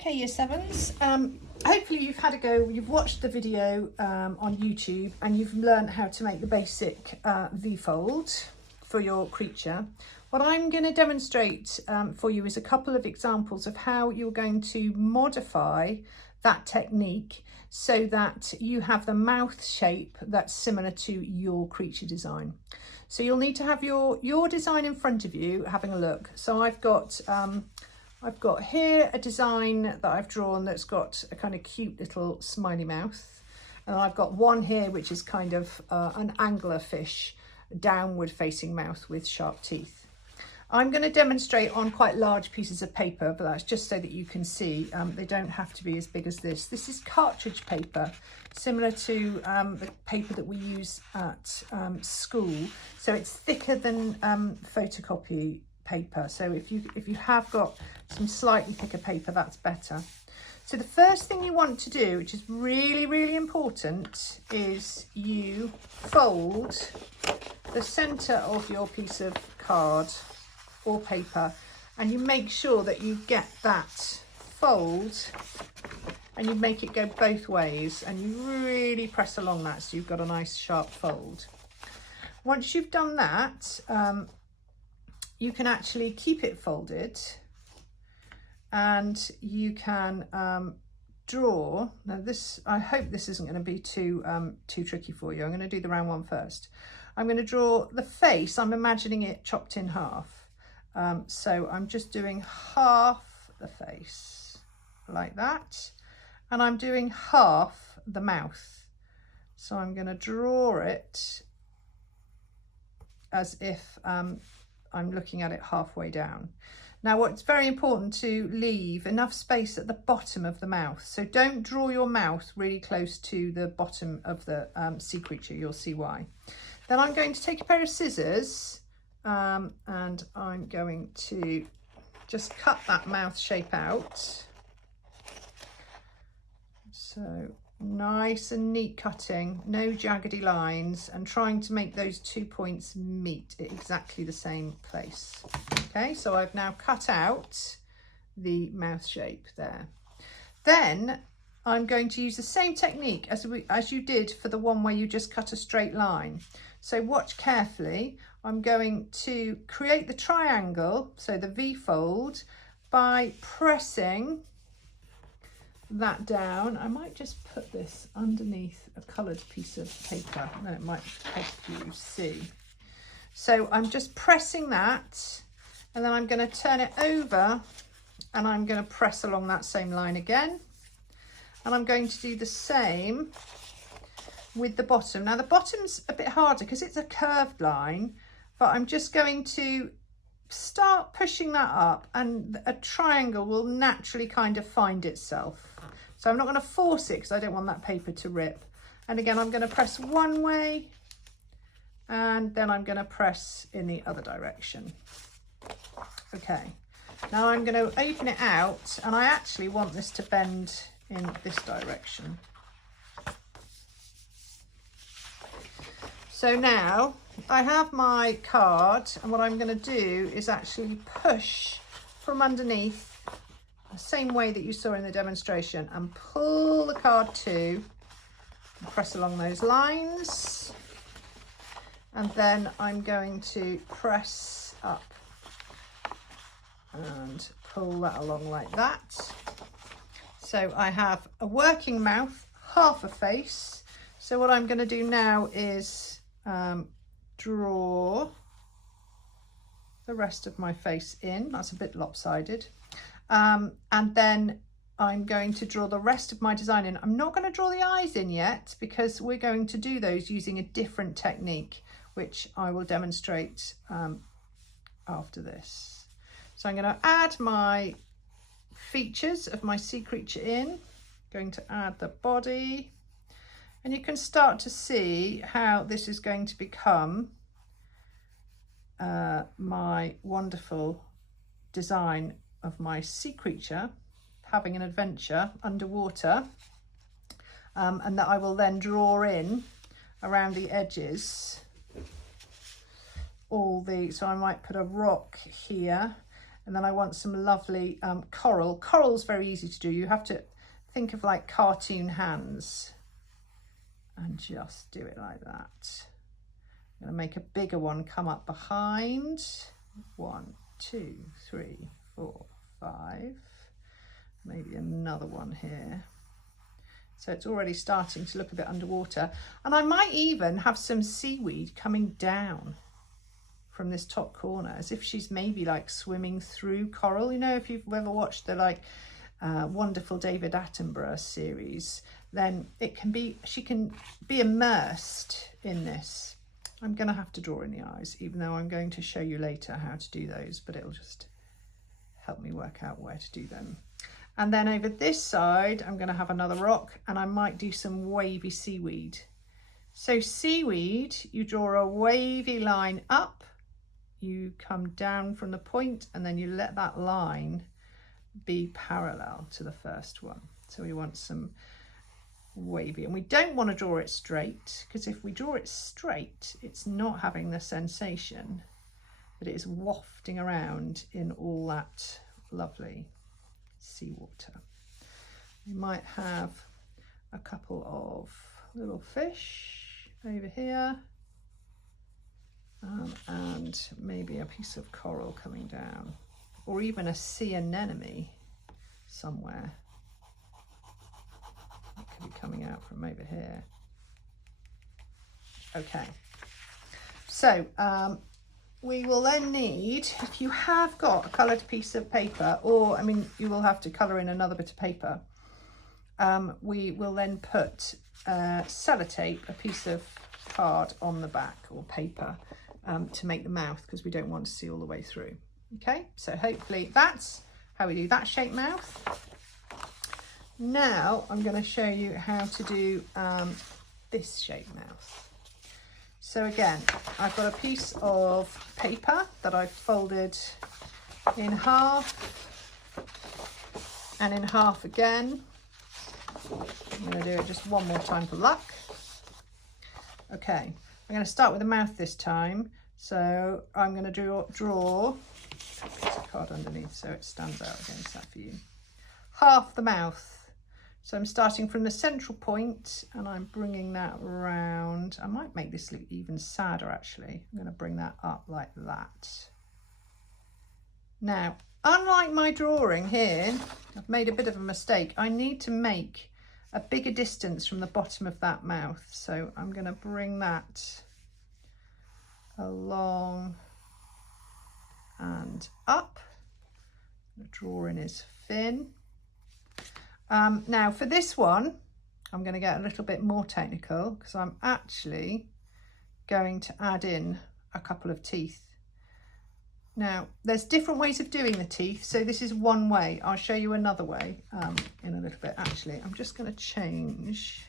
Okay, Year 7s, hopefully you've had a go, you've watched the video on YouTube and you've learned how to make the basic V-fold for your creature. What I'm going to demonstrate for you is a couple of examples of how you're going to modify that technique so that you have the mouth shape that's similar to your creature design. So you'll need to have your design in front of you having a look. So I've got here a design that I've drawn that's got a kind of cute little smiley mouth. And I've got one here which is kind of an anglerfish, downward facing mouth with sharp teeth. I'm going to demonstrate on quite large pieces of paper, but that's just so that you can see. They don't have to be as big as this. This is cartridge paper, similar to the paper that we use at school. So it's thicker than photocopy paper. So if you have got some slightly thicker paper, that's better. So the first thing you want to do, which is really, really important, is you fold the center of your piece of card or paper, and you make sure that you get that fold and you make it go both ways, and you really press along that so you've got a nice sharp fold. Once you've done that, you can actually keep it folded, and you can draw. Now this, I hope this isn't going to be too tricky for you. I'm going to do the round one first. I'm going to draw the face. I'm imagining it chopped in half. So I'm just doing half the face like that, and I'm doing half the mouth. So I'm going to draw it as if I'm looking at it halfway down. Now, it's very important to leave enough space at the bottom of the mouth. So don't draw your mouth really close to the bottom of the sea creature. You'll see why. Then I'm going to take a pair of scissors and I'm going to just cut that mouth shape out. So nice and neat cutting, no jaggedy lines, and trying to make those 2 points meet at exactly the same place. Okay, so I've now cut out the mouth shape there. Then I'm going to use the same technique as you did for the one where you just cut a straight line. So watch carefully. I'm going to create the triangle, so the V-fold, by pressing that down. I might just put this underneath a coloured piece of paper, and then it might help you see. So I'm just pressing that, and then I'm going to turn it over, and I'm going to press along that same line again. And I'm going to do the same with the bottom. Now the bottom's a bit harder because it's a curved line, but I'm just going to start pushing that up, and a triangle will naturally kind of find itself. So I'm not going to force it because I don't want that paper to rip. And again, I'm going to press one way, and then I'm going to press in the other direction. Okay, now I'm going to open it out, and I actually want this to bend in this direction. So now I have my card, and what I'm going to do is actually push from underneath the same way that you saw in the demonstration, and pull the card to, and press along those lines, and then I'm going to press up and pull that along like that. So I have a working mouth, half a face. So what I'm going to do now is draw the rest of my face in. That's a bit lopsided. And then I'm going to draw the rest of my design in. I'm not going to draw the eyes in yet because we're going to do those using a different technique, which I will demonstrate after this. So I'm going to add my features of my sea creature in, going to add the body, and you can start to see how this is going to become my wonderful design of my sea creature having an adventure underwater, and that I will then draw in around the edges so I might put a rock here, And then I want some lovely coral. Coral's very easy to do. You have to think of like cartoon hands and just do it like that. I'm going to make a bigger one come up behind. 1, 2, 3, 4, 5. Maybe another one here. So it's already starting to look a bit underwater. And I might even have some seaweed coming down from this top corner, as if she's maybe like swimming through coral. You know, if you've ever watched the like wonderful David Attenborough series, then it can be, she can be immersed in this. I'm going to have to draw in the eyes, even though I'm going to show you later how to do those, but it'll just help me work out where to do them. And then over this side, I'm going to have another rock, and I might do some wavy seaweed. So seaweed, you draw a wavy line up, you come down from the point, and then you let that line be parallel to the first one. So we want some wavy, and we don't want to draw it straight, because if we draw it straight, it's not having the sensation that it is wafting around in all that lovely seawater. We might have a couple of little fish over here, and maybe a piece of coral coming down, or even a sea anemone somewhere. It could be coming out from over here. Okay, so we will then need, if you have got a coloured piece of paper, or I mean you will have to colour in another bit of paper, we will then put sellotape, a piece of card on the back, or paper, to make the mouth, because we don't want to see all the way through. Okay, so hopefully that's how we do that shape mouth. Now I'm going to show you how to do this shape mouth. So again, I've got a piece of paper that I've folded in half and in half again. I'm going to do it just one more time for luck. Okay, I'm going to start with the mouth this time. So I'm going to draw a piece of card underneath so it stands out against that for you. Half the mouth. So I'm starting from the central point and I'm bringing that round. I might make this look even sadder actually. I'm going to bring that up like that. Now, unlike my drawing here, I've made a bit of a mistake. I need to make a bigger distance from the bottom of that mouth. So I'm going to bring that along and up. The drawing is fin. Now for this one, I'm going to get a little bit more technical, because I'm actually going to add in a couple of teeth. Now there's different ways of doing the teeth, so this is one way. I'll show you another way in a little bit. Actually, I'm just going to change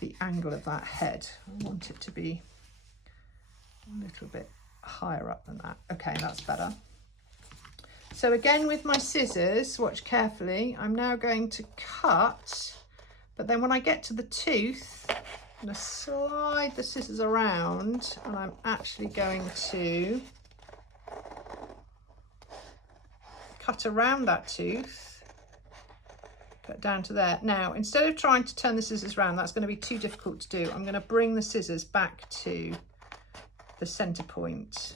the angle of that head. I want it to be a little bit higher up than that. Okay, that's better. So again, with my scissors, watch carefully, I'm now going to cut, but then when I get to the tooth, I'm going to slide the scissors around, and I'm actually going to cut around that tooth, cut down to there. Now, instead of trying to turn the scissors around, that's going to be too difficult to do. I'm going to bring the scissors back to the center point.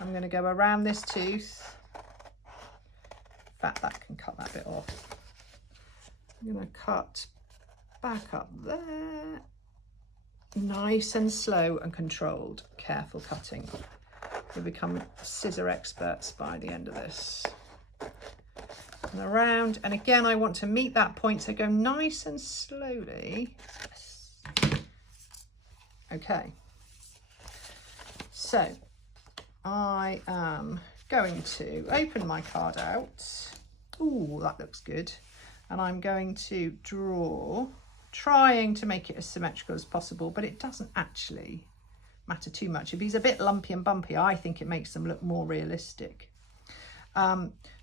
I'm going to go around this tooth. That can cut that bit off. I'm going to cut back up there. Nice and slow and controlled, careful cutting. We'll become scissor experts by the end of this. And around, and again I want to meet that point, so go nice and slowly. Yes. Okay. So I am going to open my card out. Ooh, that looks good. And I'm going to draw, trying to make it as symmetrical as possible, but it doesn't actually matter too much. If he's a bit lumpy and bumpy, I think it makes them look more realistic.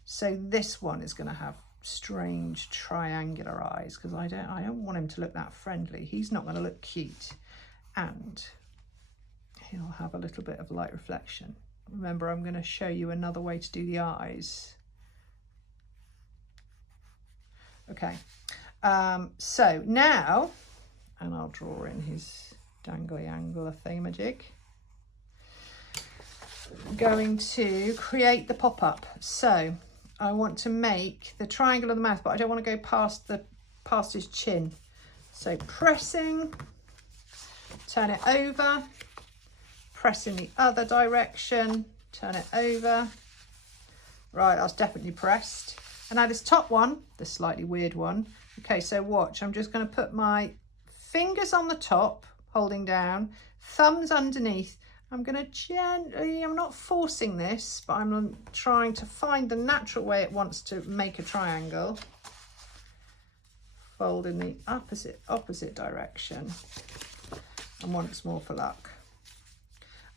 So this one is going to have strange triangular eyes, because I don't want him to look that friendly. He's not going to look cute, and he'll have a little bit of light reflection. Remember, I'm going to show you another way to do the eyes. Okay, so now, and I'll draw in his dangly angler thingamajig. I'm going to create the pop-up. So I want to make the triangle of the mouth, but I don't want to go past his chin. So pressing, turn it over, press in the other direction, turn it over. Right, that's definitely pressed. And now this top one, the slightly weird one. Okay, so watch, I'm just going to put my fingers on the top, holding down, thumbs underneath. I'm going to gently, I'm not forcing this, but I'm trying to find the natural way it wants to make a triangle. Fold in the opposite direction. And once more for luck.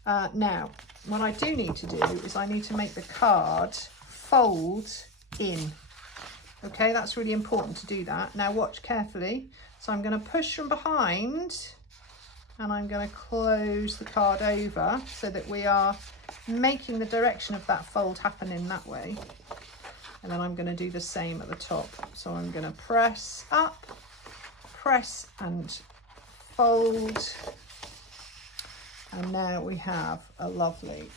Now, what I do need to do is I need to make the card fold in. Okay, that's really important to do that. Now watch carefully. So I'm going to push from behind and I'm going to close the card over so that we are making the direction of that fold happen in that way. And then I'm going to do the same at the top. So I'm going to press up, press and fold. And now we have a lovely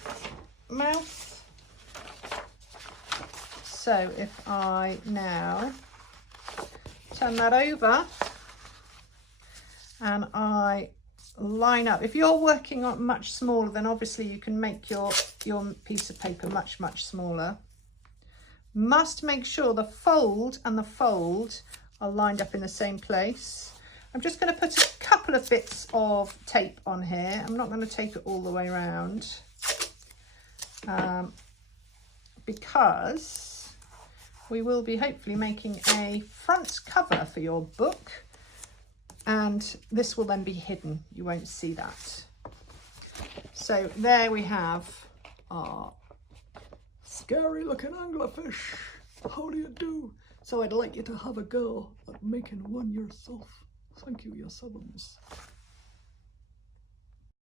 mouth. So if I now turn that over and I line up, if you're working on much smaller, then obviously you can make your piece of paper much, much smaller. Must make sure the fold and the fold are lined up in the same place. I'm just going to put a couple of bits of tape on here. I'm not going to tape it all the way around because we will be hopefully making a front cover for your book, and this will then be hidden. You won't see that. So there we have our scary looking anglerfish. How do you do? So I'd like you to have a go at making one yourself. Thank you, your sevens.